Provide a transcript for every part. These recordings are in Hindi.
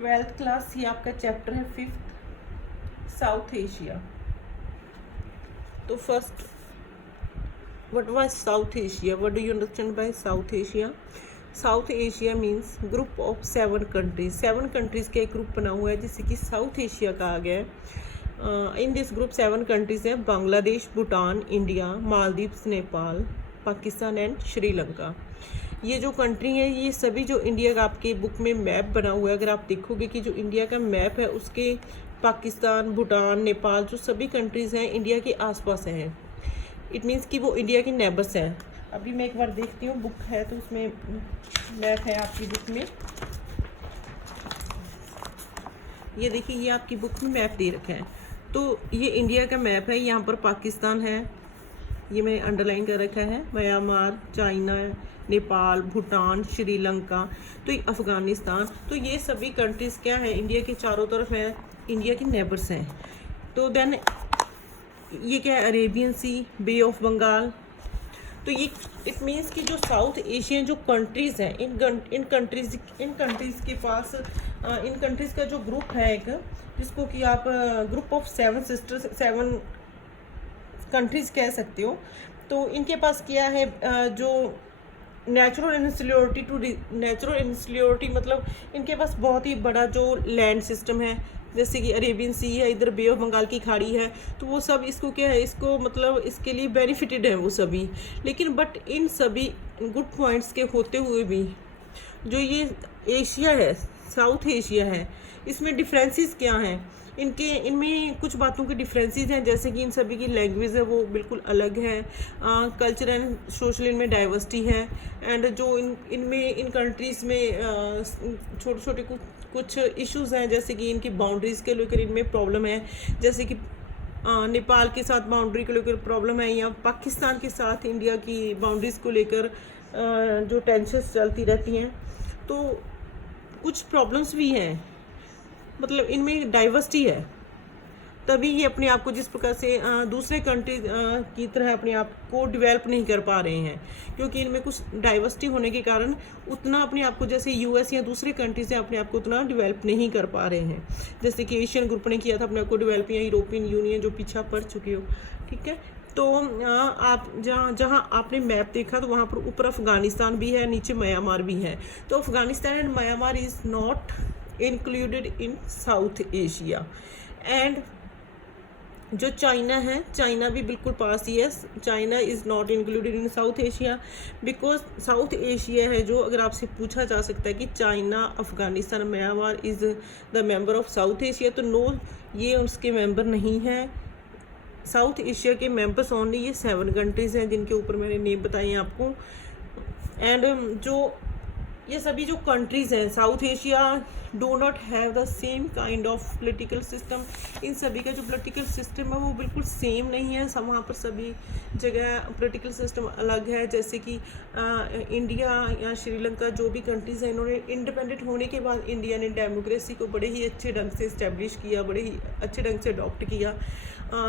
ट्वेल्थ क्लास, ये आपका चैप्टर है 5th, साउथ एशिया। तो first, what was south Asia? What do you understand by south Asia? South Asia means group of 7 countries. 7 countries का एक ग्रुप बना हुआ है जिसे कि साउथ एशिया कहा गया है। इन दिस ग्रुप 7 कंट्रीज हैं बांग्लादेश, भूटान, इंडिया, मालदीव्स, नेपाल, पाकिस्तान एंड श्रीलंका। ये जो कंट्री है, ये सभी जो इंडिया का आपके बुक में मैप बना हुआ है, अगर आप देखोगे कि जो इंडिया का मैप है उसके पाकिस्तान, भूटान, नेपाल जो सभी कंट्रीज़ हैं इंडिया के आसपास हैं। इट मीन्स कि वो इंडिया के नेबर्स हैं। अभी मैं एक बार देखती हूँ, बुक है तो उसमें मैप है आपकी बुक में। ये देखिए, ये आपकी बुक में मैप दे रखा है। तो ये इंडिया का मैप है। यहाँ पर पाकिस्तान है, ये मैंने अंडरलाइन कर रखा है, म्यांमार, चाइना, नेपाल, भूटान, श्रीलंका, तो ये अफ़गानिस्तान। तो ये सभी कंट्रीज़ क्या है, इंडिया के चारों तरफ है, इंडिया के नेबर्स हैं। तो देन ये क्या है, Arabian Sea, Bay of Bengal. तो ये इट मीन्स कि जो साउथ एशियन जो कंट्रीज़ हैं, इन कंट्रीज़ के पास इन कंट्रीज़ का जो ग्रुप है एक, जिसको कि आप ग्रुप ऑफ 7 सिस्टर्स, 7 कंट्रीज़ कह सकते हो। तो इनके पास क्या है, जो नेचुरल इंसुलरिटी मतलब इनके पास बहुत ही बड़ा जो लैंड सिस्टम है, जैसे कि अरेबियन सी है, इधर बे ऑफ बंगाल की खाड़ी है। तो वो सब इसको क्या है, इसको मतलब इसके लिए बेनिफिटेड है वो सभी। लेकिन बट इन सभी गुड पॉइंट्स के होते हुए भी जो ये एशिया है, साउथ एशिया है, इसमें डिफरेंसेस क्या हैं? इनमें कुछ बातों के डिफरेंसेस हैं, जैसे कि इन सभी की लैंग्वेज है वो बिल्कुल अलग है, कल्चर एंड सोशल इनमें डाइवर्सिटी है, एंड जो इन कंट्रीज़ में छोटे छोटे कुछ इश्यूज़ हैं, जैसे कि इनकी बाउंड्रीज़ के लेकर इनमें प्रॉब्लम है, जैसे कि नेपाल के साथ बाउंड्री को लेकर प्रॉब्लम है, या पाकिस्तान के साथ इंडिया की बाउंड्रीज़ को लेकर जो टेंशन्स चलती रहती हैं। तो कुछ प्रॉब्लम्स भी हैं, मतलब इनमें डाइवर्सिटी है, तभी ये अपने आप को जिस प्रकार से दूसरे कंट्री की तरह अपने आप को डेवलप नहीं कर पा रहे हैं, क्योंकि इनमें कुछ डाइवर्सिटी होने के कारण उतना अपने आप को, जैसे यूएस या दूसरे कंट्री से अपने आप को उतना डेवलप नहीं कर पा रहे हैं, जैसे कि एशियन ग्रुप ने किया था अपने आप को डेवलप, या यूरोपियन यूनियन जो पीछा पड़ चुकी हो। ठीक है, तो आप जहाँ आपने मैप देखा तो वहाँ पर ऊपर अफ़गानिस्तान भी है, नीचे म्यांमार भी है। तो Afghanistan and Myanmar is not included in south Asia. And जो चाइना है, चाइना भी बिल्कुल पास ही है। China is not included in south Asia, because south Asia है जो, अगर आपसे पूछा जा सकता है कि China, Afghanistan, Myanmar is the member of south Asia, तो नो, ये उसके मेंबर नहीं है। साउथ एशिया के मेंबर्स ओनली ये 7 कंट्रीज़ हैं जिनके ऊपर मैंने नेम बताए आपको। एंड जो ये सभी जो कंट्रीज़ हैं South Asia do not have the same kind of political system. इन सभी का जो पोलिटिकल सिस्टम है वो बिल्कुल सेम नहीं है, सब वहाँ पर सभी जगह पोलिटिकल सिस्टम अलग है। जैसे कि इंडिया या श्रीलंका जो भी कंट्रीज़ हैं, इन्होंने इंडिपेंडेंट होने के बाद इंडिया ने डेमोक्रेसी को बड़े ही अच्छे ढंग से इस्टेब्लिश किया, बड़े ही अच्छे ढंग से अडॉप्ट किया।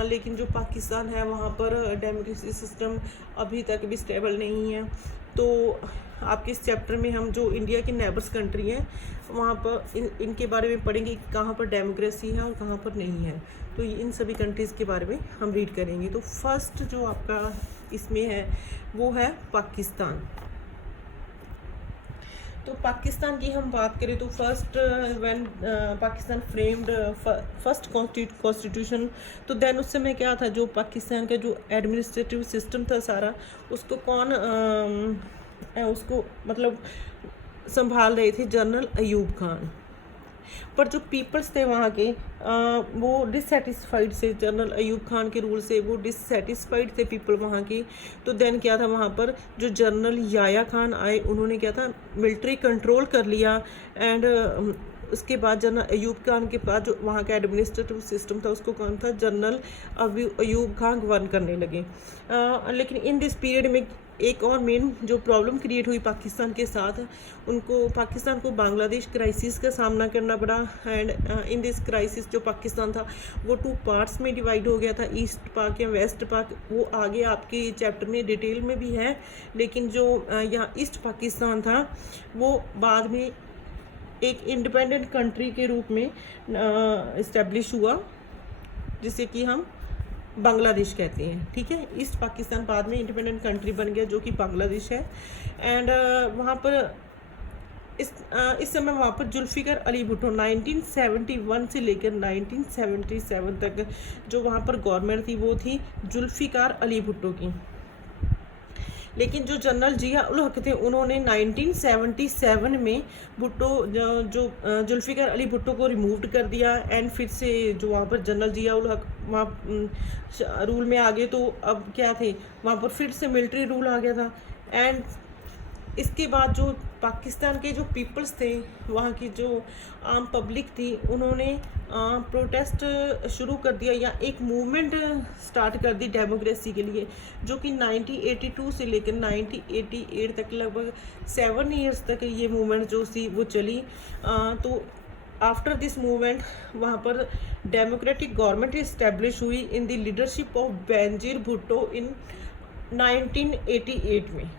लेकिन जो पाकिस्तान है वहाँ पर डेमोक्रेसी सिस्टम अभी तक भी स्टेबल नहीं है। तो आपके इस चैप्टर में हम जो इंडिया की नेबर्स कंट्री हैं वहाँ पर इनके बारे में पढ़ेंगे कि कहाँ पर डेमोक्रेसी है और कहाँ पर नहीं है। तो इन सभी कंट्रीज़ के बारे में हम रीड करेंगे। तो फर्स्ट जो आपका इसमें है वो है पाकिस्तान। तो पाकिस्तान की हम बात करें तो first when Pakistan framed first constitution, तो देन उस समय क्या था, जो पाकिस्तान का जो एडमिनिस्ट्रेटिव सिस्टम था सारा, उसको कौन उसको मतलब संभाल रहे थे, जनरल अयूब खान। पर जो पीपल्स थे वहाँ के वो डिससेटिस्फाइड से, जनरल अयूब खान के रूल से वो डिससेटिस्फाइड थे पीपल वहाँ की। तो देन क्या था, वहाँ पर जो जनरल याया खान आए, उन्होंने क्या था, मिलिट्री कंट्रोल कर लिया। एंड उसके बाद जनरल अयूब खान के पास जो वहाँ का एडमिनिस्ट्रेटिव सिस्टम था उसको कौन था, जनरल अयूब खान गवर्न करने लगे। लेकिन इन दिस पीरियड में एक और मेन जो प्रॉब्लम क्रिएट हुई पाकिस्तान के साथ, पाकिस्तान को बांग्लादेश क्राइसिस का सामना करना पड़ा। एंड इन दिस क्राइसिस जो पाकिस्तान था वो 2 पार्ट्स में डिवाइड हो गया था, ईस्ट पाक या वेस्ट पाक। वो आगे आपके चैप्टर में डिटेल में भी है, लेकिन जो यहाँ ईस्ट पाकिस्तान था वो बाद में एक इंडिपेंडेंट कंट्री के रूप में इस्टेब्लिश हुआ, जिसे कि हम बांग्लादेश कहते हैं। ठीक है, ईस्ट पाकिस्तान बाद में इंडिपेंडेंट कंट्री बन गया जो कि बांग्लादेश है। एंड वहाँ पर इस समय वहाँ पर जुल्फ़िकार अली भुट्टो 1971 से लेकर 1977 तक जो वहाँ पर गवर्नमेंट थी वो थी जुल्फ़िकार अली भुट्टो की। लेकिन जो जनरल जिया उल हक थे उन्होंने 1977 में भुट्टो जो जुल्फ़िकार अली भुट्टो को रिमूव्ड कर दिया। एंड फिर से जो वहाँ पर जनरल जिया उल हक वहाँ रूल में आ गए। तो अब क्या थे, वहाँ पर फिर से मिलिट्री रूल आ गया था। एंड इसके बाद जो पाकिस्तान के जो पीपल्स थे, वहाँ की जो आम पब्लिक थी, उन्होंने प्रोटेस्ट शुरू कर दिया या एक मूवमेंट स्टार्ट कर दी डेमोक्रेसी के लिए, जो कि 1982 से लेकर 1988 तक लगभग 7 ईयर्स तक ये मूवमेंट जो थी वो चली। तो आफ्टर दिस मूवमेंट वहाँ पर डेमोक्रेटिक गवर्नमेंट इस्टेब्लिश हुई in the leadership of Benazir Bhutto in 1988 में।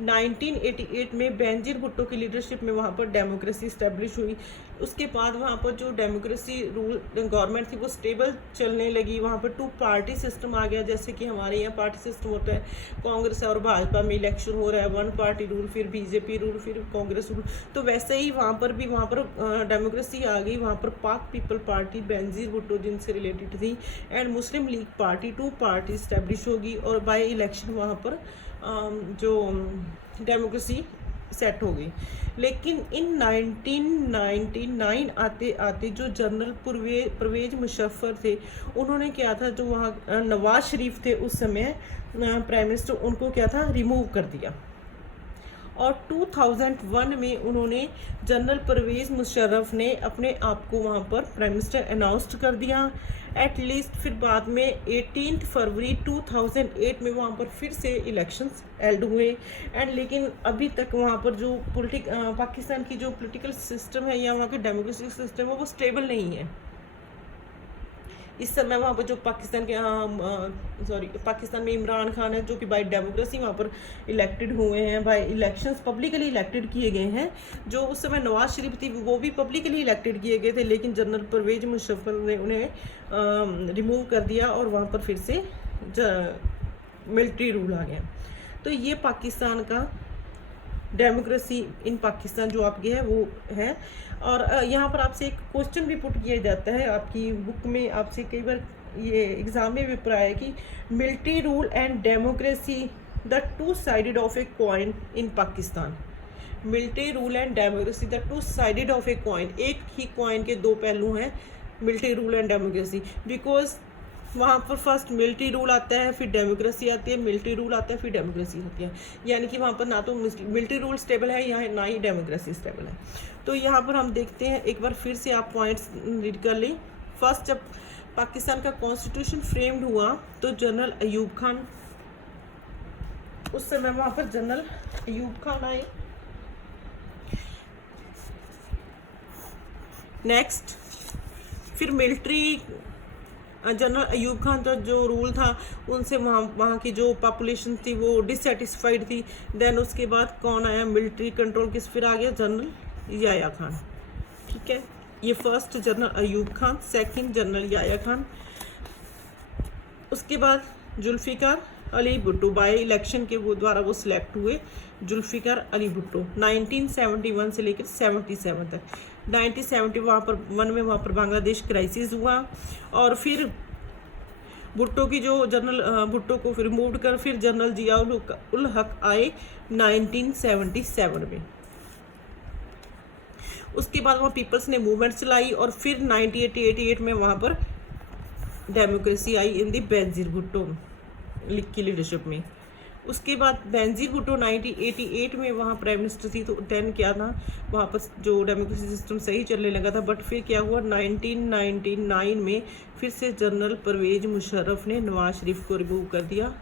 1988 में बेनजीर भुट्टो की लीडरशिप में वहाँ पर डेमोक्रेसी इस्टेब्लिश हुई। उसके बाद वहाँ पर जो डेमोक्रेसी रूल गवर्नमेंट थी वो स्टेबल चलने लगी। वहाँ पर 2 पार्टी सिस्टम आ गया, जैसे कि हमारे यहाँ पार्टी सिस्टम होता है, कांग्रेस और भाजपा में इलेक्शन हो रहा है, 1 पार्टी रूल, फिर बीजेपी रूल, फिर कांग्रेस रूल। तो वैसे ही वहाँ पर भी डेमोक्रेसी आ गई। वहाँ पर पाक पीपल पार्टी बेनजीर भुट्टो जिनसे रिलेटेड थी and Muslim league party, 2 party establish होगी और बाय इलेक्शन वहाँ पर जो डेमोक्रेसी सेट हो गई। लेकिन इन 1999 आते आते जो जनरल परवेज मुशर्रफ थे, उन्होंने क्या था, जो वहाँ नवाज शरीफ थे उस समय प्राइम मिनिस्टर, उनको क्या था, रिमूव कर दिया। और 2001 में उन्होंने जनरल परवेज मुशर्रफ ने अपने आप को वहाँ पर प्राइम मिनिस्टर अनाउंस कर दिया एटलीस्ट। फिर बाद में 18 फरवरी 2008 में वहाँ पर फिर से इलेक्शंस हेल्ड हुए। एंड लेकिन अभी तक वहाँ पर जो पाकिस्तान की जो पॉलिटिकल सिस्टम है या वहाँ की डेमोक्रेसी सिस्टम है वो स्टेबल नहीं है। इस समय वहाँ पर जो पाकिस्तान में इमरान खान है, जो कि बाय डेमोक्रेसी वहाँ पर इलेक्टेड हुए हैं, बाय इलेक्शंस पब्लिकली इलेक्टेड किए गए हैं। जो उस समय नवाज शरीफ थी वो भी पब्लिकली इलेक्टेड किए गए थे, लेकिन जनरल परवेज मुशर्रफ ने उन्हें रिमूव कर दिया और वहाँ पर फिर से मिलिट्री रूल आ गया। तो ये पाकिस्तान का डेमोक्रेसी इन पाकिस्तान जो आपकी है वो है। और यहाँ पर आपसे एक क्वेश्चन भी पुट किया जाता है, आपकी बुक में आपसे कई बार ये एग्ज़ाम में भी पढ़ा है कि military rule and democracy the 2 sided of a coin in Pakistan. Military rule and democracy the 2 sided of a coin, एक ही कॉइन के 2 पहलू हैं military rule and democracy. Because वहाँ पर फर्स्ट मिलिट्री रूल आता है, फिर डेमोक्रेसी आती है, मिलिट्री रूल आता है, फिर डेमोक्रेसी आती है। यानी कि वहाँ पर ना तो मिलिट्री रूल स्टेबल है यहाँ ना ही डेमोक्रेसी स्टेबल है। तो यहाँ पर हम देखते हैं, एक बार फिर से आप पॉइंट्स रीड कर लें। फर्स्ट, जब पाकिस्तान का कॉन्स्टिट्यूशन फ्रेम्ड हुआ तो जनरल अयूब खान, उस समय वहाँ पर जनरल अयूब खान आए। नेक्स्ट, फिर मिलिट्री जनरल अयूब खान का जो रूल था उनसे वहाँ की जो पॉपुलेशन थी वो डिससेटिस्फाइड थी। देन उसके बाद कौन आया, मिलिट्री कंट्रोल किस फिर आ गया, जनरल याया खान। ठीक है, ये first general Ayub Khan, second general Yahya Khan. उसके बाद जुल्फ़िकार अली भुट्टो, बाय इलेक्शन के वो द्वारा वो सिलेक्ट हुए जुल्फ़िकार अली भुट्टो 1971 से लेकर 77 तक। 1971 वहाँ पर बांग्लादेश क्राइसिस हुआ और फिर भुट्टो की जो जनरल भुट्टो को फिर रिमूव कर फिर जनरल जिया उल हक आए 1977 में। उसके बाद वहाँ पीपल्स ने मूवमेंट चलाई और फिर 1988 में वहाँ पर डेमोक्रेसी आई इन दी बेनजीर भुट्टो की लीडरशिप में। उसके बाद बेनजीर भुट्टो 1988 में वहाँ प्राइम मिनिस्टर थी। तो देन क्या था, वहाँ पर जो डेमोक्रेसी सिस्टम सही चलने लगा था। बट फिर क्या हुआ, 1999 में फिर से जनरल परवेज मुशर्रफ ने नवाज शरीफ को रिमूव कर दिया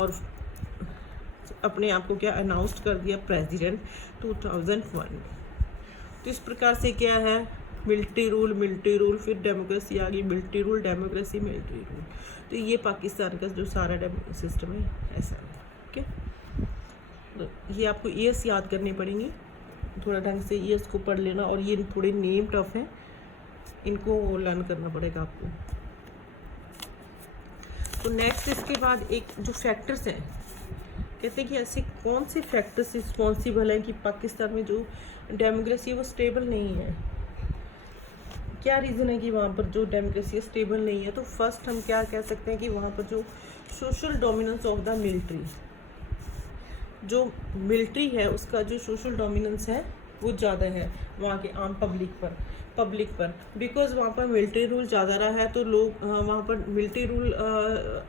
और अपने आप को क्या अनाउंस कर दिया प्रेसिडेंट 2001 में। तो इस प्रकार से क्या है, मिलिट्री रूल फिर डेमोक्रेसी आ गई, military rule democracy military rule. तो ये पाकिस्तान का जो सारा सिस्टम है ऐसा है। ओके, तो ये आपको ईयर्स याद करने पड़ेंगी। थोड़ा ढंग से ईयर्स को पढ़ लेना, और ये थोड़े नेम टफ हैं, इनको लर्न करना पड़ेगा आपको। तो नेक्स्ट इसके बाद एक जो फैक्टर्स हैं, कहते हैं कि ऐसे कौन से फैक्टर्स रिस्पॉन्सिबल हैं कि पाकिस्तान में जो डेमोक्रेसी है वो स्टेबल नहीं है। क्या रीज़न है कि वहाँ पर जो डेमोक्रेसी स्टेबल नहीं है। तो फर्स्ट हम क्या कह सकते हैं कि वहाँ पर जो social dominance of the military, जो मिलिट्री है उसका जो सोशल डोमिनेंस है वो ज़्यादा है वहाँ के आम पब्लिक पर बिकॉज वहाँ पर मिलिट्री रूल ज़्यादा रहा है। तो लोग वहाँ पर मिलिट्री रूल,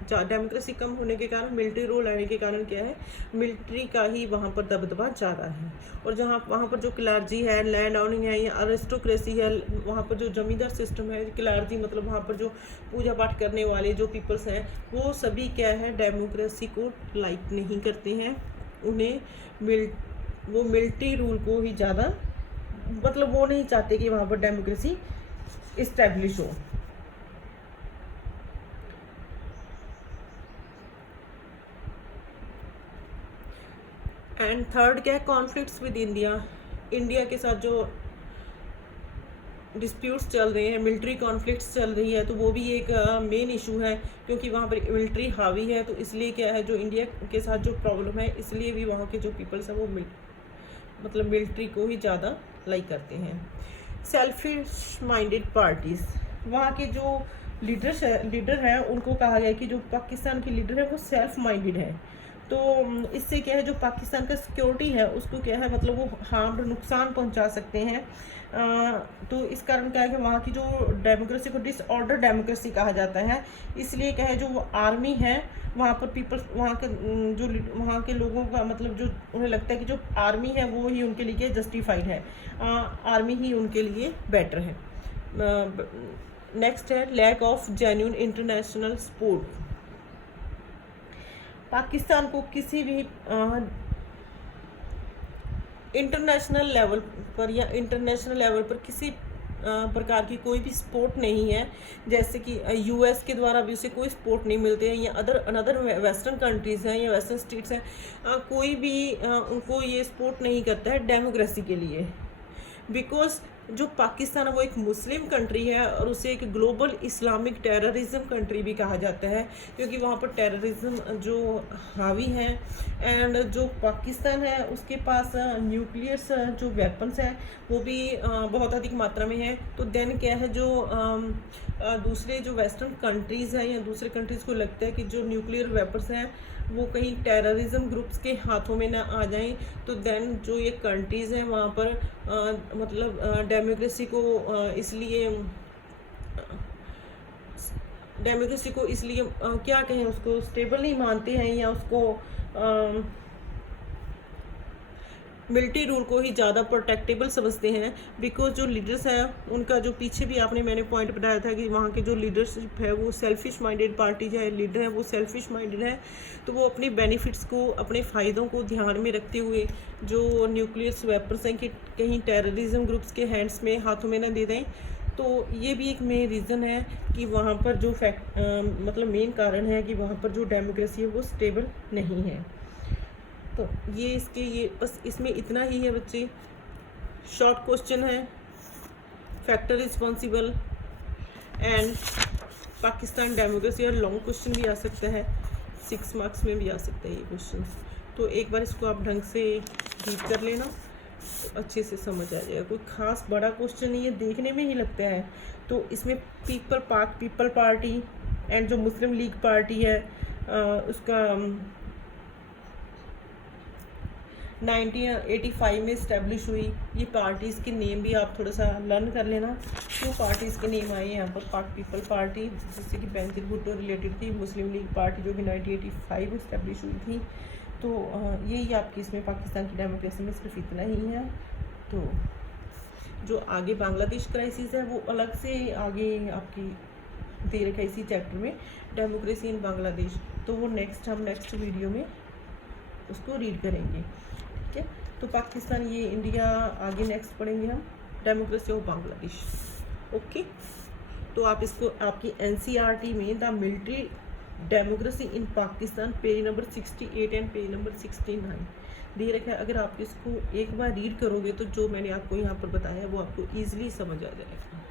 डेमोक्रेसी कम होने के कारण मिलिट्री रूल आने के कारण क्या है, मिलिट्री का ही वहाँ पर दबदबा ज़्यादा है। और जहाँ वहाँ पर जो क्लार्जी है, लैंड ओनिंग है या अरिस्टोक्रेसी है, वहाँ पर जो जमींदार सिस्टम है, क्लार्जी मतलब वहाँ पर जो पूजा पाठ करने वाले जो पीपल्स हैं वो सभी क्या है, डेमोक्रेसी को लाइक नहीं करते हैं। उन्हें वो मिलिट्री रूल को ही ज़्यादा, मतलब वो नहीं चाहते कि वहाँ पर डेमोक्रेसी इस्टेब्लिश हो। एंड थर्ड क्या है, कॉन्फ्लिक्ट्स विद इंडिया के साथ जो डिस्प्यूट्स चल रहे हैं, मिलिट्री कॉन्फ्लिक्ट्स चल रही है, तो वो भी एक मेन इशू है क्योंकि वहाँ पर मिलिट्री हावी है। तो इसलिए क्या है, जो इंडिया के साथ जो प्रॉब्लम है, इसलिए भी वहाँ के जो पीपल्स हैं वो मतलब मिलिट्री को ही ज़्यादा लाइक करते हैं। सेल्फिश माइंडेड पार्टीज़, वहाँ के जो लीडर हैं उनको कहा गया कि जो पाकिस्तान के लीडर है वो सेल्फ माइंडेड है। तो इससे क्या है, जो पाकिस्तान का सिक्योरिटी है उसको क्या है, मतलब वो हार्म, नुकसान पहुंचा सकते हैं। तो इस कारण क्या है कि वहाँ की जो डेमोक्रेसी को डिसऑर्डर डेमोक्रेसी कहा जाता है। इसलिए क्या है, जो वो आर्मी है वहाँ पर पीपल्स, वहाँ के लोगों का मतलब जो उन्हें लगता है कि जो आर्मी है वो ही उनके लिए जस्टिफाइड है, आर्मी ही उनके लिए बेटर है। नेक्स्ट है lack of genuine international support. Pakistan को किसी भी इंटरनेशनल लेवल पर किसी प्रकार की कोई भी सपोर्ट नहीं है। जैसे कि यूएस के द्वारा भी उसे कोई सपोर्ट नहीं मिलते हैं, या अनदर वेस्टर्न कंट्रीज़ हैं या वेस्टर्न स्टेट्स हैं, कोई भी उनको ये सपोर्ट नहीं करता है डेमोक्रेसी के लिए। बिकॉज जो पाकिस्तान है वो एक मुस्लिम कंट्री है और उसे एक ग्लोबल इस्लामिक टेररिज्म कंट्री भी कहा जाता है, क्योंकि वहाँ पर टेररिज्म जो हावी है। एंड जो पाकिस्तान है उसके पास न्यूक्लियर्स जो वेपन्स हैं वो भी बहुत अधिक मात्रा में है। तो देन क्या है, जो दूसरे जो वेस्टर्न कंट्रीज़ हैं या दूसरे कंट्रीज़ को लगता है कि जो न्यूक्लियर वेपन्स हैं वो कहीं टेररिज्म ग्रुप्स के हाथों में ना आ जाएं, तो देन जो ये कंट्रीज़ हैं वहाँ पर मतलब डेमोक्रेसी को इसलिए क्या कहें, उसको स्टेबल नहीं मानते हैं या उसको मिलिट्री रूल को ही ज़्यादा प्रोटेक्टेबल समझते हैं। बिकॉज जो लीडर्स हैं उनका जो पीछे भी मैंने पॉइंट बताया था कि वहाँ के जो लीडरशिप है वो सेल्फिश माइंडेड पार्टी जो है, लीडर है वो सेल्फिश माइंडेड है। तो वो अपने बेनिफिट्स को, अपने फ़ायदों को ध्यान में रखते हुए जो न्यूक्लियर वेपन्स हैं कि कहीं टेररिज्म ग्रुप्स के हैंड्स में, हाथों में ना दे दें। तो ये भी एक मेन रीज़न है कि वहाँ पर जो मतलब मेन कारण है कि वहाँ पर जो डेमोक्रेसी है वो स्टेबल नहीं है। तो ये बस इसमें इतना ही है बच्चे। शॉर्ट क्वेश्चन है, factor responsible and Pakistan democracy, और लॉन्ग क्वेश्चन भी आ सकता है, 6 मार्क्स में भी आ सकता है ये क्वेश्चन। तो एक बार इसको आप ढंग से रीड कर लेना तो अच्छे से समझ आ जाएगा। कोई खास बड़ा क्वेश्चन नहीं है, देखने में ही लगता है। तो इसमें पीपल पार्टी एंड जो मुस्लिम लीग पार्टी है उसका 1985 में इस्टेब्लिश हुई। ये पार्टीज़ के नेम भी आप थोड़ा सा लर्न कर लेना, क्यों पार्टीज़ के नेम आए यहाँ पर। पीपल पार्टी जिससे कि बेनज़ीर भुट्टो रिलेटेड थी, मुस्लिम लीग पार्टी जो कि 1985 में इस्टेब्लिश हुई थी। तो यही आपकी इसमें पाकिस्तान की डेमोक्रेसी में सिर्फ इतना ही है। तो जो आगे बांग्लादेश क्राइसिस है वो अलग से आगे आपकी दे रखा है इसी चैप्टर में, डेमोक्रेसी इन बांग्लादेश। तो वो हम नेक्स्ट वीडियो में उसको रीड करेंगे, ठीक है। तो पाकिस्तान, ये इंडिया आगे नेक्स्ट पढ़ेंगे हम, डेमोक्रेसी ऑफ बांग्लादेश। ओके, तो आप इसको आपकी NCERT में the military democracy in Pakistan page number 68 and page number 69 दे रखा है। अगर आप इसको एक बार रीड करोगे तो जो मैंने आपको यहाँ पर बताया है वो आपको ईजिली समझ आ जाएगा।